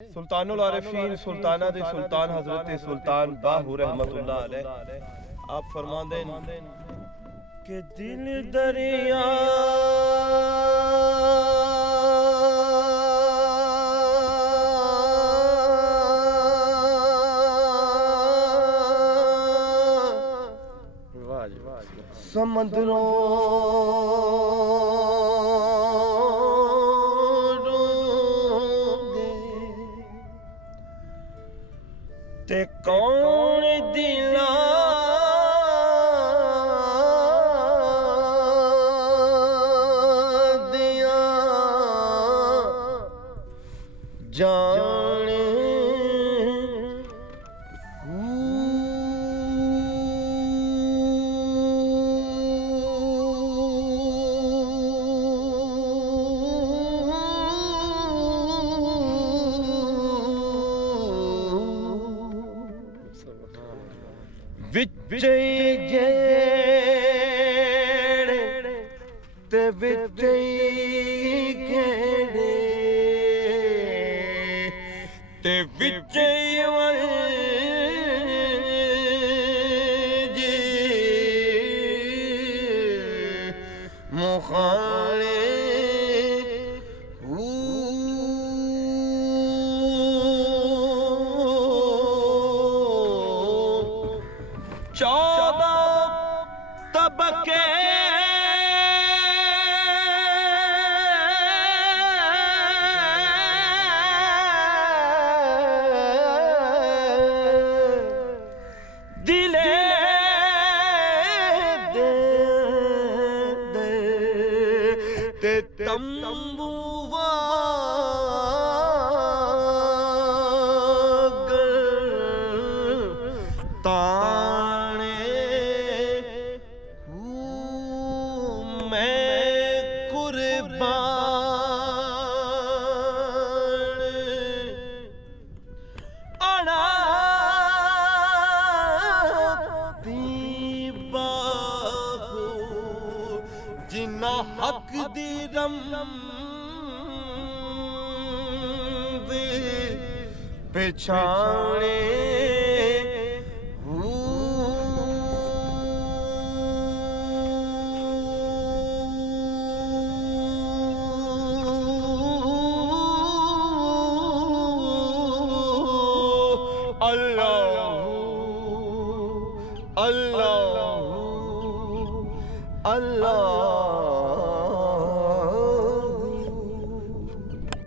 सुल्तानुल आरिफीन सुल्ताना दे सुल्तान हजरत सुल्तान बाहू रहमतुल्लाह अलैह आप फरमांदे कि दिल दरिया समंदरों ते कौन दिला दिया जाने विचे गेड़े ते विचे गेड़े ते विचे जी मुखाले चौदह तबके दिले दे ते तंबू जिन्ना हक दी रमज़ पहचाने